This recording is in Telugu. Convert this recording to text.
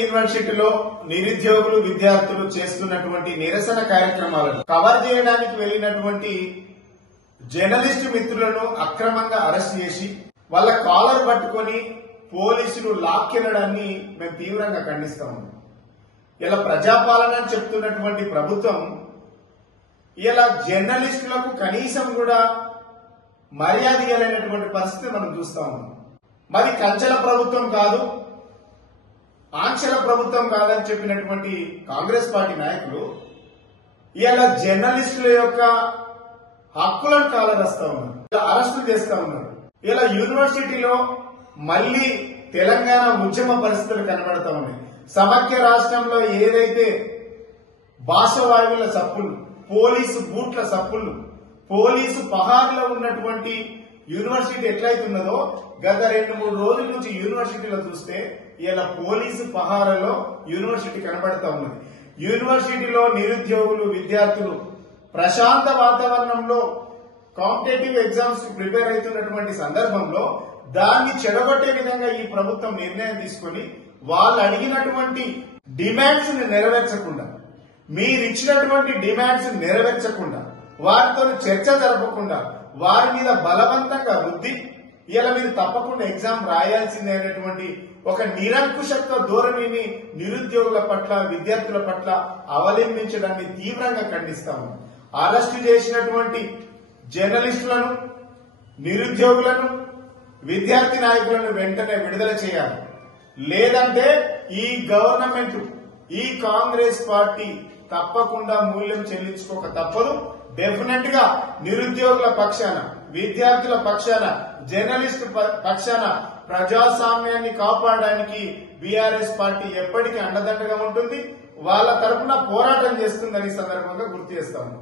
యూనివర్సిటీలో నిరుద్యోగులు విద్యార్థులు చేస్తున్నటువంటి నిరసన కార్యక్రమాలను కవర్ చేయడానికి వెళ్లినటువంటి జర్నలిస్టు మిత్రులను అక్రమంగా అరెస్ట్ చేసి వాళ్ళ కాలర్ పట్టుకొని పోలీసులు లాక్కెళ్లడాన్ని మేము తీవ్రంగా ఖండిస్తాము. ఇలా ప్రజాపాలన అని చెప్తున్నటువంటి ప్రభుత్వం ఇలా జర్నలిస్టులకు కనీసం కూడా మర్యాద ఇవ్వలేనటువంటి పరిస్థితి మనం చూస్తా ఉన్నాం. మరి కంచెల ప్రభుత్వం కాదు, ఆంక్షల ప్రభుత్వం కాదని చెప్పినటువంటి కాంగ్రెస్ పార్టీ నాయకులు ఇలా జర్నలిస్టుల యొక్క హక్కులను కాలరాస్తా ఉన్నారు, అరెస్టులు చేస్తా ఉన్నారు. ఇలా యూనివర్సిటీలో మళ్లీ తెలంగాణ ఉద్యమ పరిస్థితులు కనబడతా ఉన్నాయి. సమైక్య రాష్ట్రంలో ఏదైతే భాష వాయువుల సప్పులు, పోలీసు బూట్ల సప్పులు, పోలీసు పహార్లో ఉన్నటువంటి యూనివర్సిటీ ఎట్లయితున్నదో గత 2-3 రోజుల నుంచి యూనివర్సిటీలో చూస్తే ఇలా పోలీసు పహారలో యూనివర్సిటీ కనబడతా ఉన్నది. యూనివర్సిటీలో నిరుద్యోగులు విద్యార్థులు ప్రశాంత వాతావరణంలో కాంపిటేటివ్ ఎగ్జామ్స్ కు ప్రిపేర్ అవుతున్నటువంటి సందర్భంలో దాన్ని చెడగొట్టే విధంగా ఈ ప్రభుత్వం నిర్ణయం తీసుకుని వాళ్ళు అడిగినటువంటి డిమాండ్స్ ని నెరవేర్చకుండా, మీరిచ్చినటువంటి డిమాండ్స్ నెరవేర్చకుండా, వారితో చర్చ జరపకుండా వారి మీద బలవంతంగా రుద్ది ఇలా మీరు తప్పకుండా ఎగ్జామ్ రాయాల్సిందే అనేటువంటి ఒక నిరంకుశత్వ ధోరణిని నిరుద్యోగుల పట్ల విద్యార్థుల పట్ల అవలంబించడాన్ని తీవ్రంగా ఖండిస్తాము. అరెస్టు చేసినటువంటి జర్నలిస్టులను, నిరుద్యోగులను, విద్యార్థి నాయకులను వెంటనే విడుదల చేయాలి. లేదంటే ఈ గవర్నమెంట్, ఈ కాంగ్రెస్ పార్టీ తప్పకుండా మూల్యం చెల్లించుకోక తప్పదు. డెఫినెట్ గా నిరుద్యోగుల పక్షాన, విద్యార్థుల పక్షాన, జర్నలిస్టు పక్షాన ప్రజాస్వామ్యాన్ని కాపాడడానికి బీఆర్ఎస్ పార్టీ ఎప్పటికీ అండదండగా ఉంటుంది. వాళ్ళ తరఫున పోరాటం చేస్తుందని సందర్భంగా గుర్తు చేస్తాము.